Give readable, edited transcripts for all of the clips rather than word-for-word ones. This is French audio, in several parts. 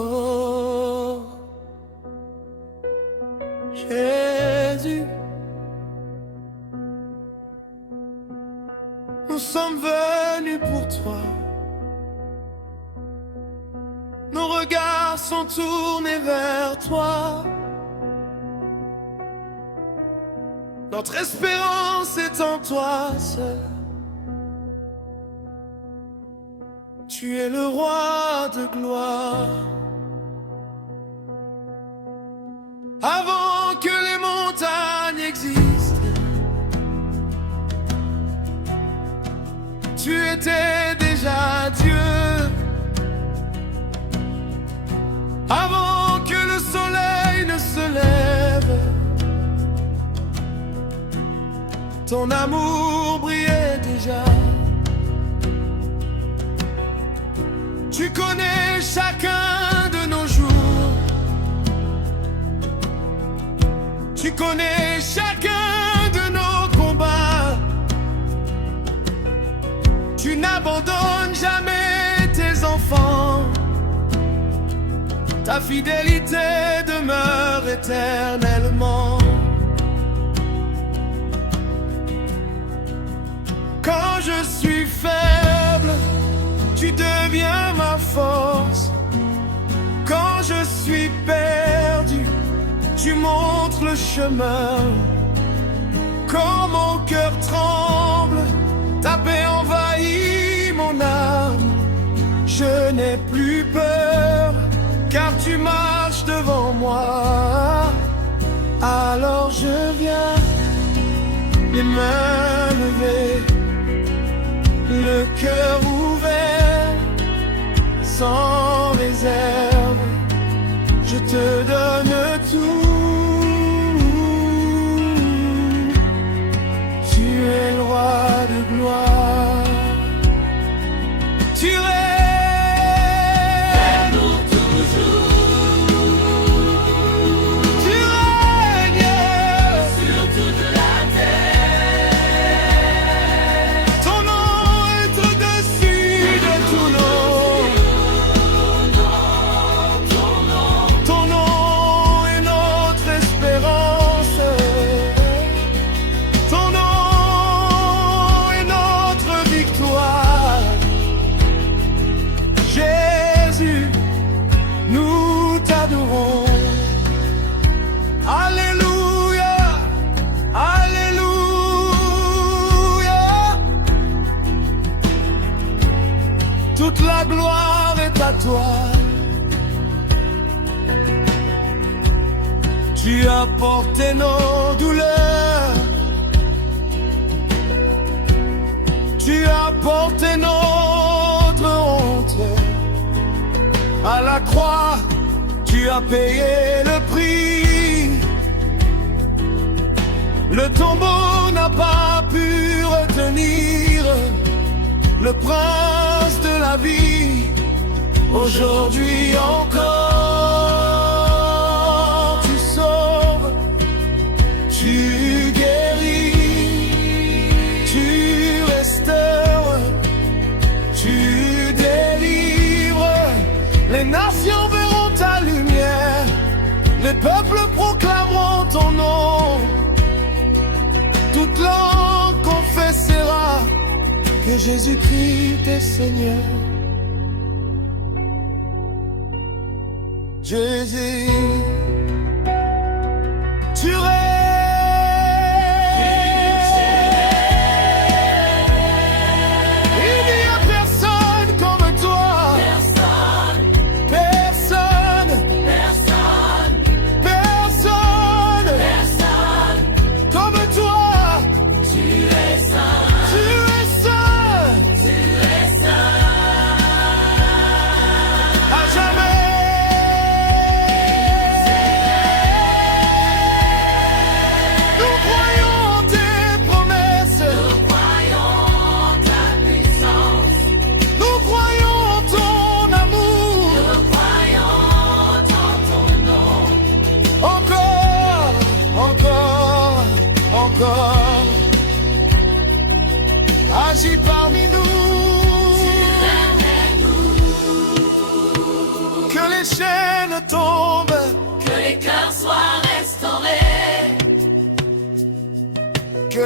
Oh, Jésus, nous sommes venus pour toi. Nos regards sont tournés vers toi. Notre espérance est en toi seul. Tu es le roi de gloire. Avant que les montagnes existent, tu étais déjà Dieu. Avant que le soleil ne se lève, ton amour brillait déjà. Tu connais chacun de nos jours. Tu connais chacun de nos combats. Tu n'abandonnes jamais tes enfants. Ta fidélité demeure éternellement. Quand je suis faible, tu deviens ma force. Quand je suis perdu, tu montres le chemin. Quand mon cœur tremble, ta paix envahit mon âme. Je n'ai plus peur, car tu marches devant moi. Alors je viens, les mains levées, le cœur ouvert, sans réserve, je te donne tout. Tu es le roi de gloire. Tu règnes pour toujours. Tu règnes sur toute la terre. Ton nom est au-dessus de tout nom. Ton nom est notre espérance. Ton nom est notre victoire. Jésus, nous t'adorons. Alléluia, Alléluia. Toute la gloire est à toi. Tu as porté nos douleurs. Tu as porté notre honte. À la croix, tu as payé le prix. Le tombeau n'a pas pu retenir le prince de la vie. Aujourd'hui encore, tu sauves, tu guéris, tu restaures, tu délivres. Les nations verront ta lumière, les peuples proclameront ton nom. Toute langue confessera que Jésus-Christ est Seigneur. Jésus, tu il n'y a personne comme toi. Personne, personne, personne, personne comme toi. Tu es saint, tu es saint, tu es saint. À jamais.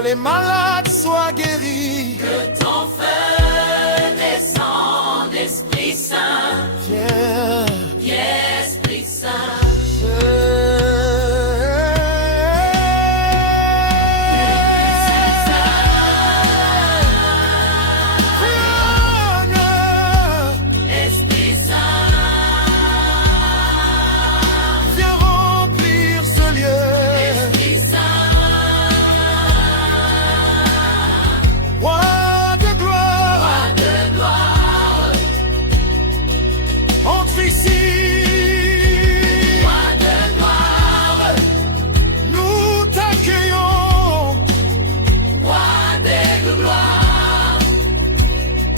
les malades soient guéris. Que ton feu descende, Esprit Saint. Viens, Viens, Esprit Saint. Esprit Saint. Viens remplir ce lieu. Esprit Saint. Roi de gloire, Roi de gloire. entre ici. Roi de gloire. Nous t'accueillons. Roi de gloire.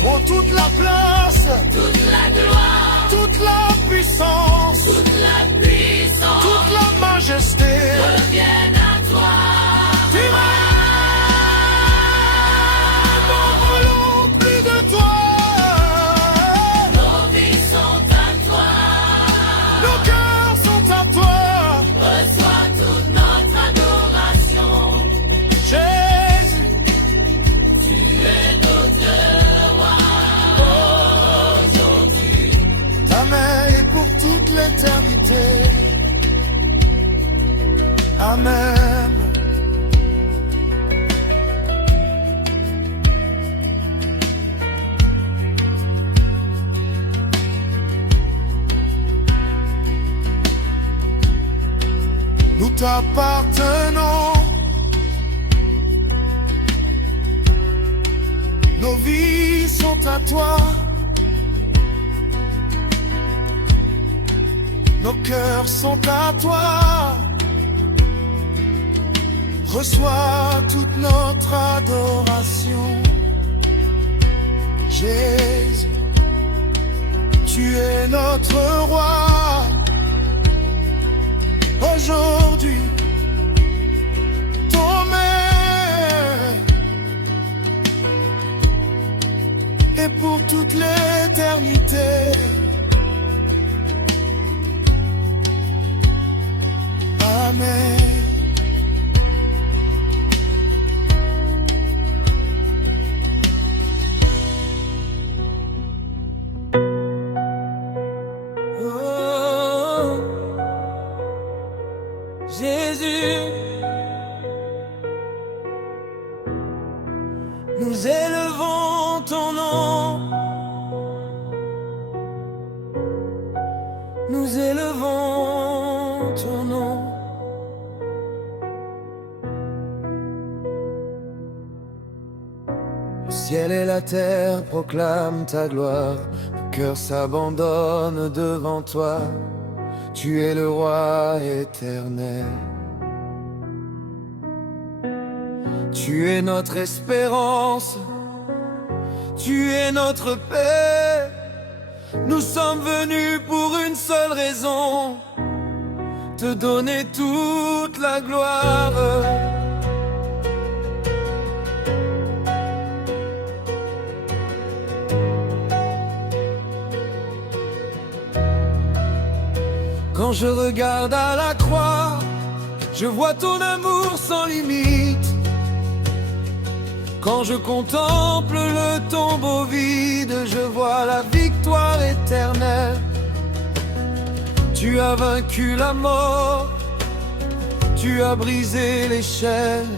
Oh, toute la place, Toute la gloire. toute la puissance, Toute la puissance. toute la majesté. Reviennent à toi. Tu n'en voulons plus de toi. Nos vies sont à toi. Nos cœurs sont à toi. Reçois toute notre adoration. Jésus, Tu es notre roi aujourd'hui. ta main est pour toute l'éternité. Amen. Nous t'appartenons. Nos vies sont à toi. Nos cœurs sont à toi. Reçois toute notre adoration. Jésus, tu es notre roi. Aujourd'hui, ton main et pour toute l'éternité. Amen. Oh, Jésus, nous élevons ton nom, nous élevons ton nom. Le ciel et la terre proclament ta gloire, mon cœur s'abandonne devant toi, tu es le roi éternel. Tu es notre espérance, tu es notre paix. Nous sommes venus pour une seule raison, te donner toute la gloire. Quand je regarde à la croix, je vois ton amour sans limite. Quand je contemple le tombeau vide, je vois la victoire éternelle. Tu as vaincu la mort, tu as brisé les chaînes.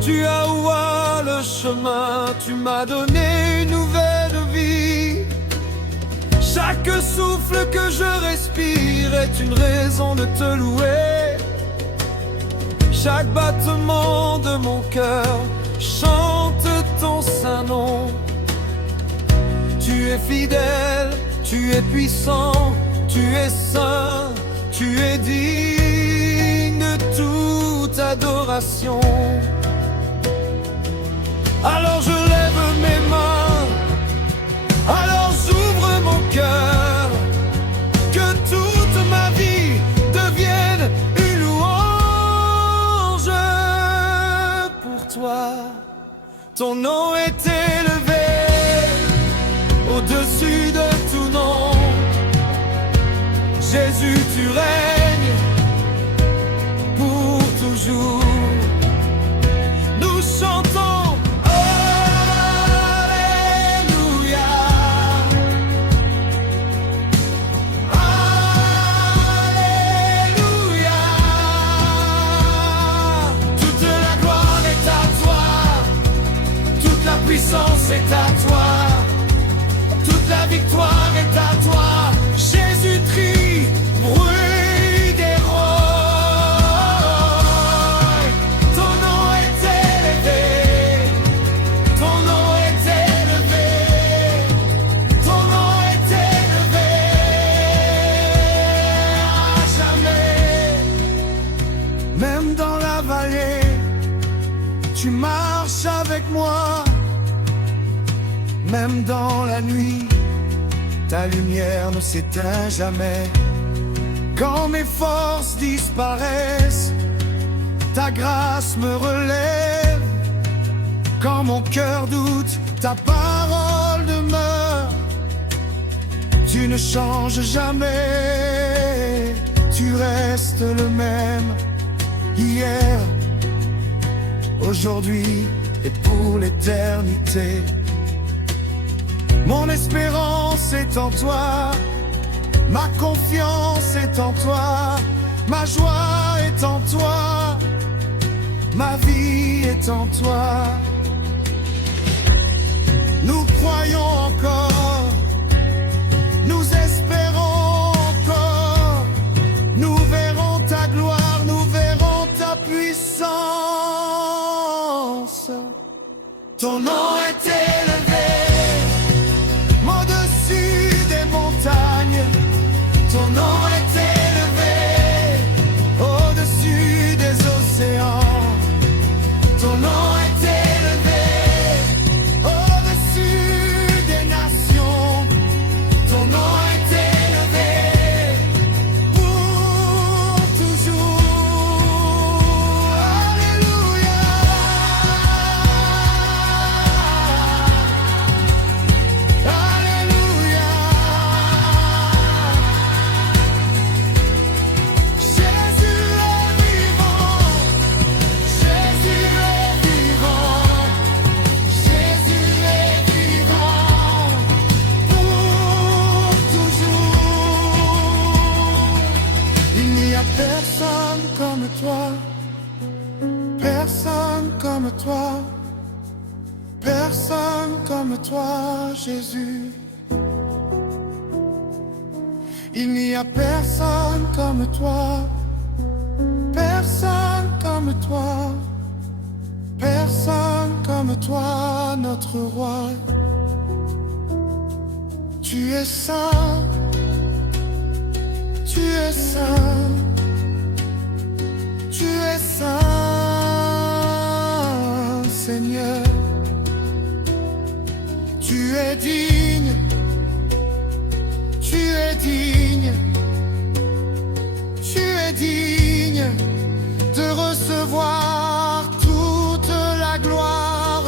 Tu as ouvert le chemin, tu m'as donné une nouvelle vie. Chaque souffle que je respire est une raison de te louer. Chaque battement de mon cœur chante ton saint nom. Tu es fidèle, tu es puissant, tu es saint, tu es digne de toute adoration. Alors je lève mes mains, alors j'ouvre mon cœur, que toute ma vie devienne une louange pour toi. Ton nom est élevé au-dessus de tout nom. Jésus, tu règnes pour toujours. ta lumière ne s'éteint jamais. Quand mes forces disparaissent, ta grâce me relève. Quand mon cœur doute, ta parole demeure. Tu ne changes jamais, tu restes le même. Hier, aujourd'hui et pour l'éternité. Mon espérance est en toi, ma confiance est en toi, ma joie est en toi, ma vie est en toi. Nous croyons encore, nous espérons encore, nous verrons ta gloire, nous verrons ta puissance. Ton nom est élevé au-dessus des montagnes. Ton nom est élevé au-dessus des océans. Ton nom est élevé au-dessus des nations. Ton nom est élevé pour toujours. Alléluia. Alléluia. Jésus est vivant. Jésus est vivant. Jésus est vivant pour toujours. Il n'y a personne comme toi, personne comme toi, personne comme toi, Jésus. Il n'y a personne comme toi, personne comme toi, personne comme toi, notre roi. Tu es saint, tu es saint, tu es saint, Seigneur. Tu es digne, tu es digne, tu es digne de recevoir toute la gloire.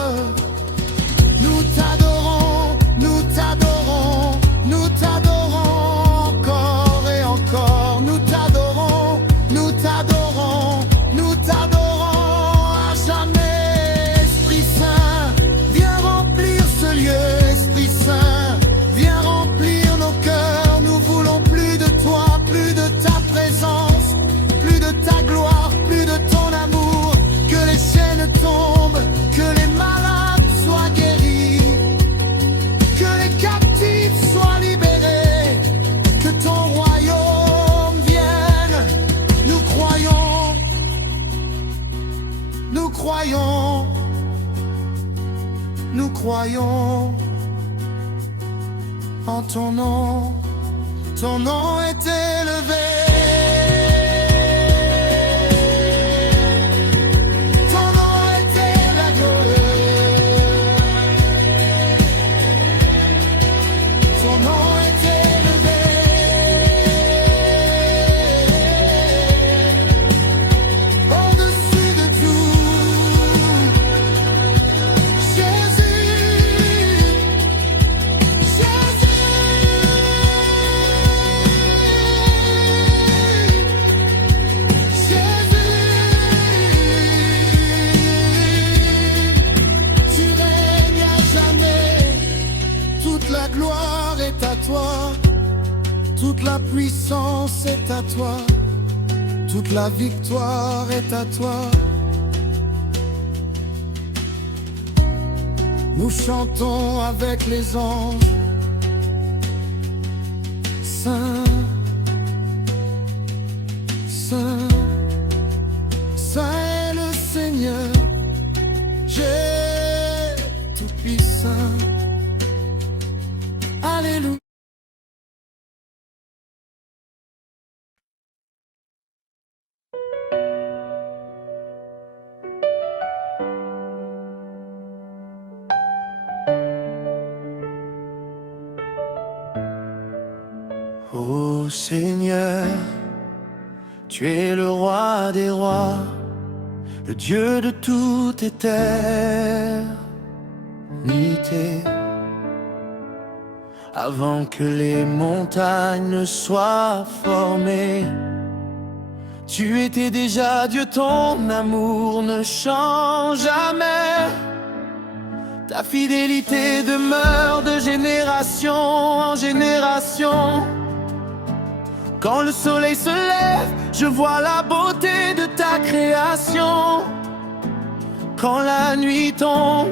Nous t'adorons, nous t'adorons, nous t'adorons encore et encore. Nous t'adorons, nous t'adorons, nous t'adorons à jamais. Esprit Saint, viens remplir ce lieu. Esprit Saint, viens remplir nos cœurs. Nous voulons plus de toi, plus de ta présence, plus de ta gloire, plus de ton amour. Que les chaînes tombent, que les malades soient guéris, que les captifs soient libérés, que ton royaume vienne. Nous croyons, nous croyons, nous croyons en ton nom. Ton nom est élevé. Ton nom est élevé. Ton nom est élevé. Au-dessus de tout. Jésus. Tu règnes à jamais. Toute la gloire est à toi. Toute la puissance est à toi. Toute la victoire est à toi. Nous chantons avec les anges. Saint, Saint, Saint est le Seigneur. J'ai tout puissant. Alléluia. Ô Seigneur, tu es le roi des rois, le Dieu de toute éternité. Avant que les montagnes ne soient formées, tu étais déjà Dieu, ton amour ne change jamais. Ta fidélité demeure de génération en génération. Quand le soleil se lève, je vois la beauté de ta création. Quand la nuit tombe,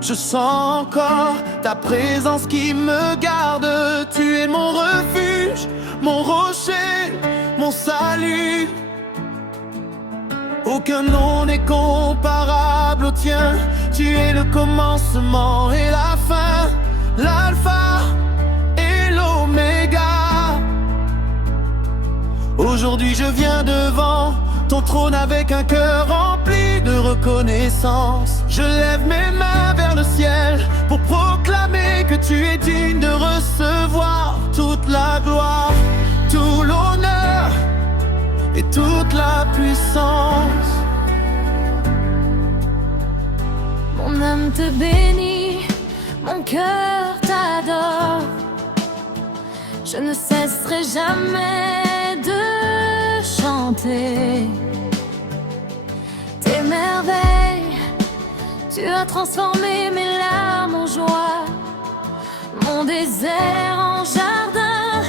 je sens encore ta présence qui me garde. Tu es mon refuge, mon rocher, mon salut. Aucun nom n'est comparable au tien. Tu es le commencement et la fin, l'alpha et l'oméga. Aujourd'hui je viens devant ton trône avec un cœur rempli de reconnaissance. Je lève mes mains vers le ciel pour proclamer que tu es digne de recevoir toute la gloire, tout l'honneur et toute la puissance. Mon âme te bénit, mon cœur t'adore. Je ne cesserai jamais de chanter tes merveilles. Tu as transformé mes larmes en joie, mon désert en jardin,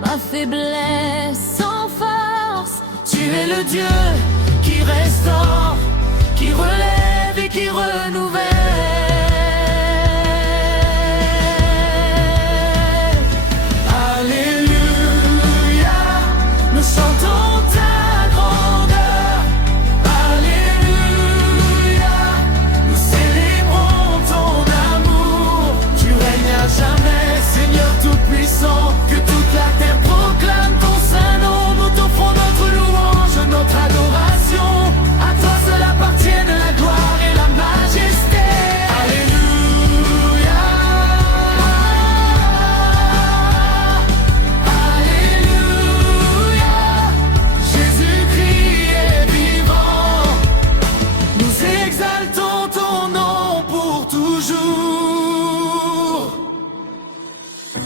ma faiblesse en force. Tu es le Dieu qui restaure, qui relève et qui renouvelle. Que toute la terre proclame ton saint nom. Nous t'offrons notre louange, notre adoration. À toi seul appartiennent la gloire et la majesté. Alléluia, Alléluia. Jésus-Christ est vivant. Nous exaltons ton nom pour toujours.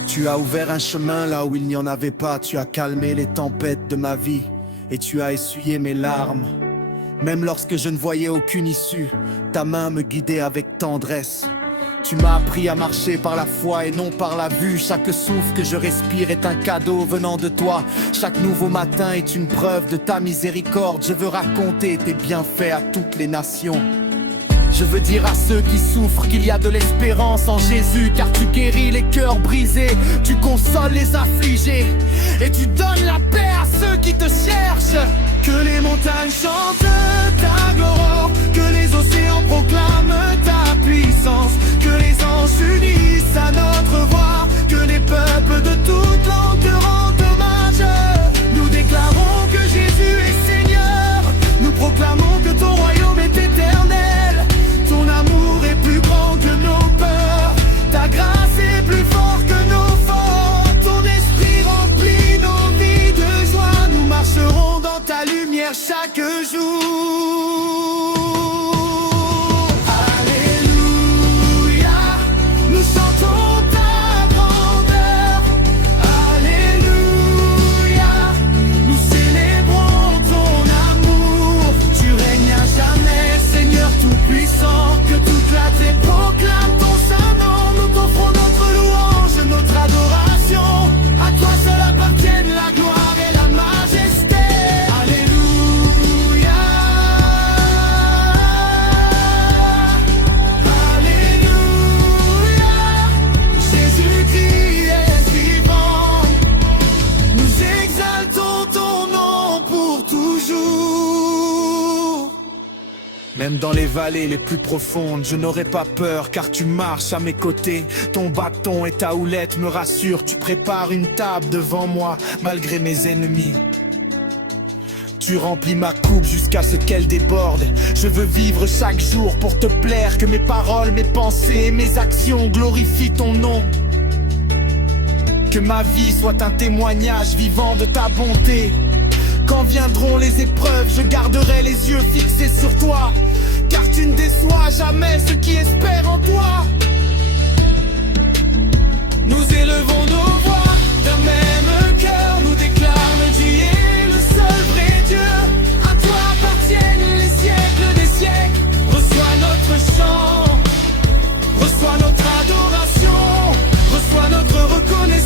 Tu as ouvert un chemin là où il n'y en avait pas. Tu as calmé les tempêtes de ma vie et tu as essuyé mes larmes. Même lorsque je ne voyais aucune issue, ta main me guidait avec tendresse. Tu m'as appris à marcher par la foi et non par la vue. Chaque souffle que je respire est un cadeau venant de toi. Chaque nouveau matin est une preuve de ta miséricorde. Je veux raconter tes bienfaits à toutes les nations. Je veux dire à ceux qui souffrent qu'il y a de l'espérance en Jésus. Car tu guéris les cœurs brisés, tu consoles les affligés et tu donnes la paix à ceux qui te cherchent. Que les montagnes chantent ta gloire, que les océans proclament ta puissance, que les anges unissent à notre voix, que les peuples de toute langue te rendent hommage. Nous déclarons que Jésus est Seigneur, nous proclamons que ton royaume est éternel. Ton amour est plus grand que nos peurs, ta grâce est plus forte que nos forces. Ton esprit remplit nos vies de joie, nous marcherons dans ta lumière chaque jour. Alléluia, nous chantons ta grandeur. Alléluia, nous célébrons ton amour. Tu règnes à jamais, Seigneur tout-puissant. Que toute la terre proclame ton saint nom. Nous t'offrons notre louange, notre adoration. À toi seul appartiennent la gloire et la majesté. Alléluia, Alléluia. Jésus-Christ est vivant. Nous exaltons ton nom pour toujours. Même dans les vallées les plus profondes, je n'aurai pas peur car tu marches à mes côtés. Ton bâton et ta houlette me rassurent. Tu prépares une table devant moi malgré mes ennemis. Tu remplis ma coupe jusqu'à ce qu'elle déborde. Je veux vivre chaque jour pour te plaire. Que mes paroles, mes pensées, mes actions glorifient ton nom. Que ma vie soit un témoignage vivant de ta bonté. Quand viendront les épreuves, je garderai les yeux fixés sur toi, car tu ne déçois jamais ceux qui espèrent en toi. Nous élevons nos voix d'un même cœur, nous déclarons tu es le seul vrai Dieu. À toi appartiennent les siècles des siècles. Reçois notre chant, reçois notre adoration, reçois notre reconnaissance.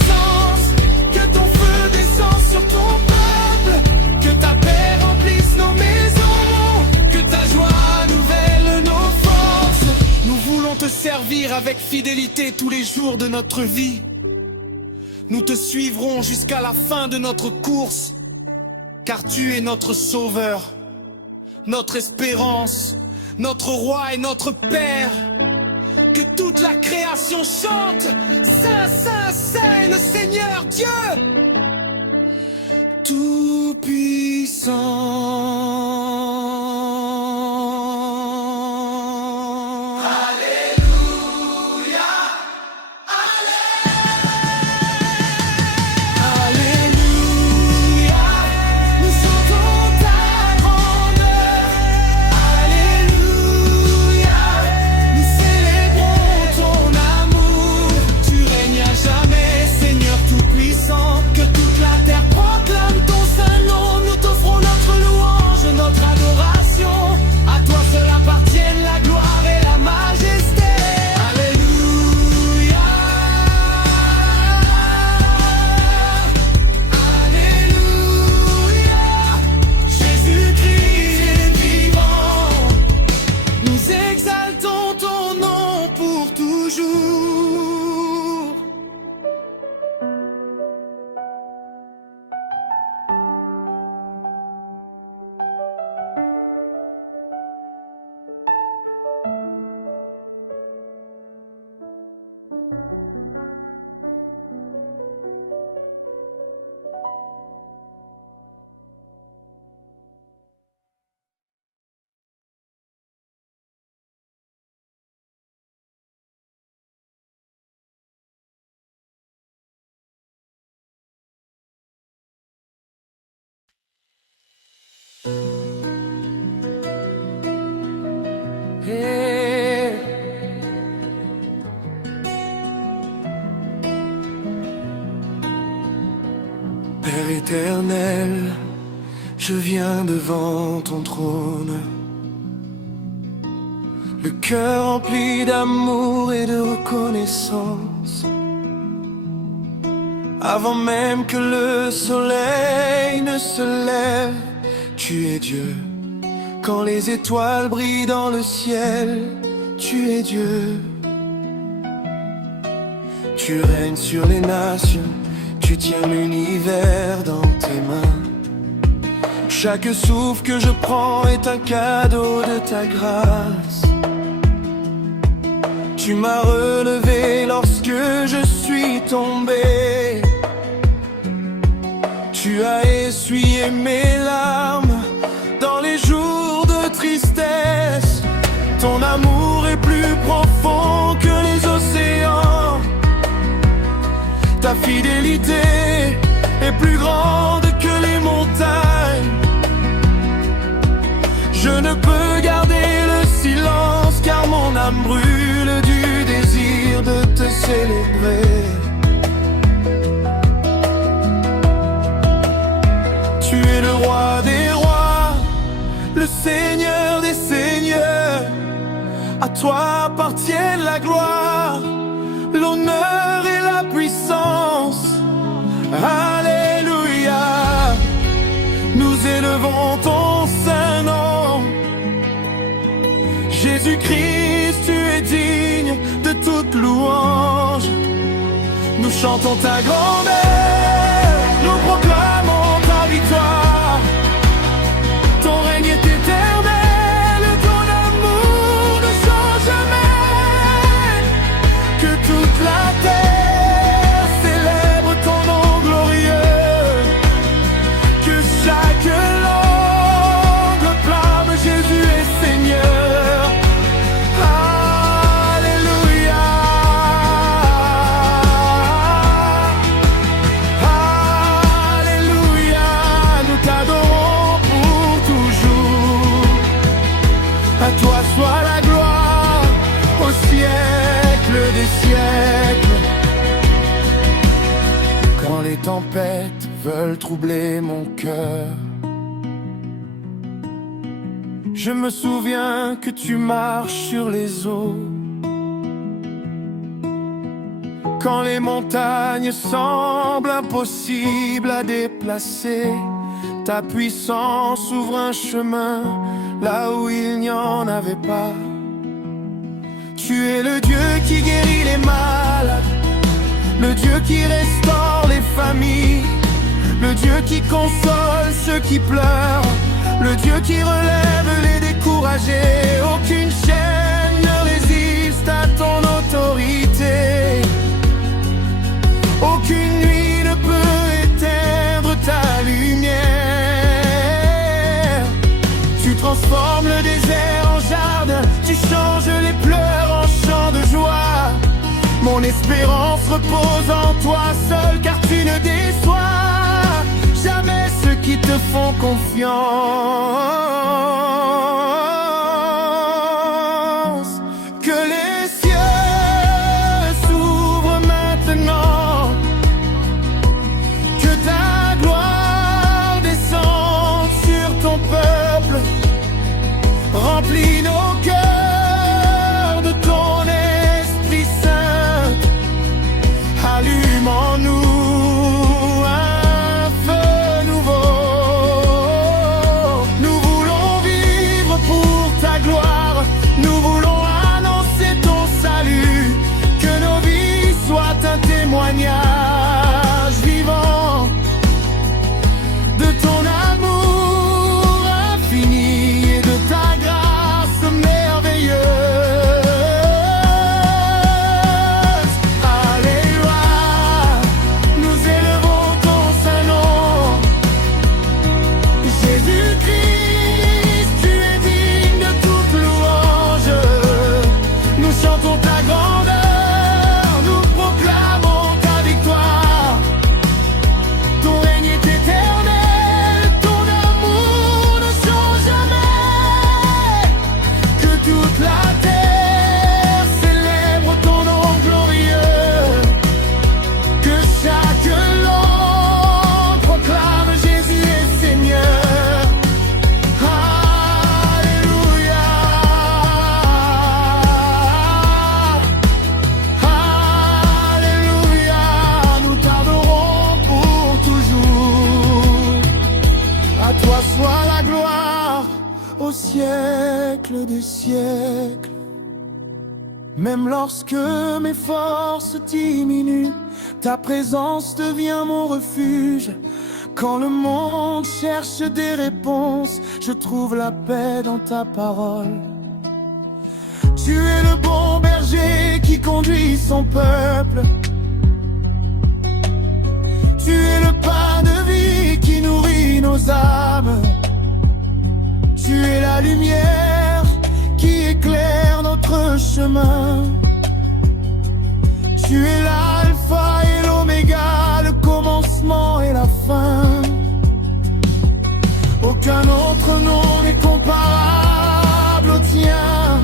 Que ton feu descende sur ton peuple, que ta paix remplisse nos maisons, que ta joie nouvelle nos forces. Nous voulons te servir avec fidélité tous les jours de notre vie. Nous te suivrons jusqu'à la fin de notre course, car tu es notre sauveur, notre espérance, notre roi et notre Père. Que toute la création chante, Saint, Saint, Saint est le Seigneur Dieu Tout-Puissant. Alléluia, Alléluia, nous chantons ta grandeur. Alléluia, nous célébrons ton amour. Tu règnes à jamais, Seigneur Tout-Puissant. Que toute la terre proclame ton saint nom. Nous t'offrons notre louange, notre adoration. À toi seul appartiennent la gloire et la majesté. Alléluia, Alléluia, Jésus-Christ est vivant. Nous exaltons ton nom pour toujours. Hey. Père éternel, je viens devant ton trône, le cœur rempli d'amour et de reconnaissance. Avant même que le soleil ne se lève, tu es Dieu. Quand les étoiles brillent dans le ciel, tu es Dieu. Tu règnes sur les nations, tu tiens l'univers dans tes mains. Chaque souffle que je prends est un cadeau de ta grâce. Tu m'as relevé lorsque je suis tombé. Tu as essuyé mes larmes dans les jours de tristesse. Ton amour est plus profond que les océans. Ta fidélité est plus grande que les montagnes. Je ne peux garder le silence car mon âme brûle du désir de te célébrer. Tu es le roi des rois, le Seigneur des seigneurs. À toi appartiennent la gloire, l'honneur et la puissance. Alléluia, nous élevons ton saint nom. Jésus-Christ, tu es digne de toute louange. Nous chantons ta grandeur, nous proclamons ta victoire. Ton règne est éternel, ton amour ne change jamais. Que toute la terre célèbre ton nom glorieux. Que chaque langue proclame Jésus est Seigneur. Alléluia. tempêtes veulent troubler mon cœur. Je me souviens que tu marches sur les eaux. Quand les montagnes semblent impossibles à déplacer, ta puissance ouvre un chemin là où il n'y en avait pas. Tu es le Dieu qui guérit les malades, le Dieu qui restaure les familles, le Dieu qui console ceux qui pleurent, le Dieu qui relève les découragés. Aucune chaîne ne résiste à ton autorité. Aucune nuit ne peut éteindre ta lumière. Tu transformes le désert en jardin, tu changes les pleurs en chants de joie. Mon espérance repose en toi seul, car tu ne déçois jamais ceux qui te font confiance. Que les cieux s'ouvrent maintenant, que ta gloire descende sur ton peuple, remplis nos cœurs de ton Esprit Saint, allume en nous un feu nouveau. Nous voulons vivre pour ta gloire, nous voulons annoncer ton salut, que nos vies soient un témoignage vivant de ton amour infini et de ta grâce merveilleuse. Alléluia, nous élevons ton saint nom. Jésus-Christ, tu es digne de toute louange. Nous chantons ta grandeur, nous proclamons ta victoire. Ton règne est éternel, ton amour ne change jamais. Que toute la terre célèbre ton nom glorieux. Que chaque langue proclame Jésus est Seigneur. Alléluia. Alléluia. Nous t'adorons pour toujours. À toi soit la gloire au siècle des siècles. Même lorsque mes forces diminuent, ta présence devient mon refuge. Quand le monde cherche des réponses, je trouve la paix dans ta parole. Tu es le bon berger qui conduit son peuple. Tu es le pain de vie qui nourrit nos âmes. Tu es la lumière qui éclaire notre chemin. Tu es l'alpha et l'oméga, le commencement et la fin. Aucun autre nom n'est comparable au tien.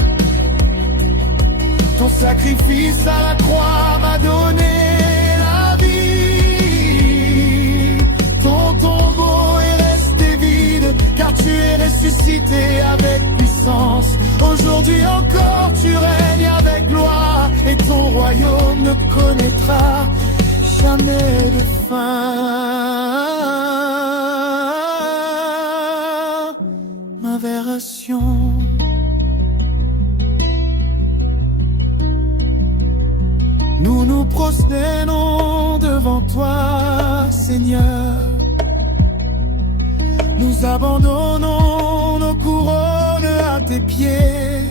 Ton sacrifice à la croix m'a donné la vie. Ton tombeau est resté vide, car tu es ressuscité avec puissance. Aujourd'hui encore tu règnes avec gloire, et ton royaume ne connaîtra jamais de fin. Ma vération. Nous nous prosternons devant toi, Seigneur. Nous abandonnons nos couronnes à tes pieds.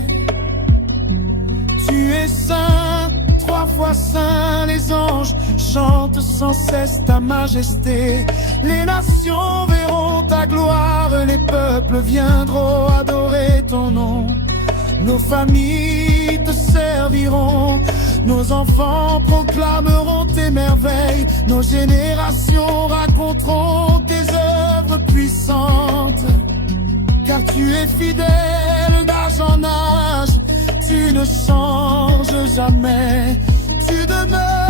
Tu es saint, 3 fois saint. Les anges chantent sans cesse ta majesté. Les nations verront ta gloire, les peuples viendront adorer ton nom. Nos familles te serviront, nos enfants proclameront tes merveilles. Nos générations raconteront tes œuvres puissantes. Car tu es fidèle d'âge en âge, tu ne changes jamais. Tu demeures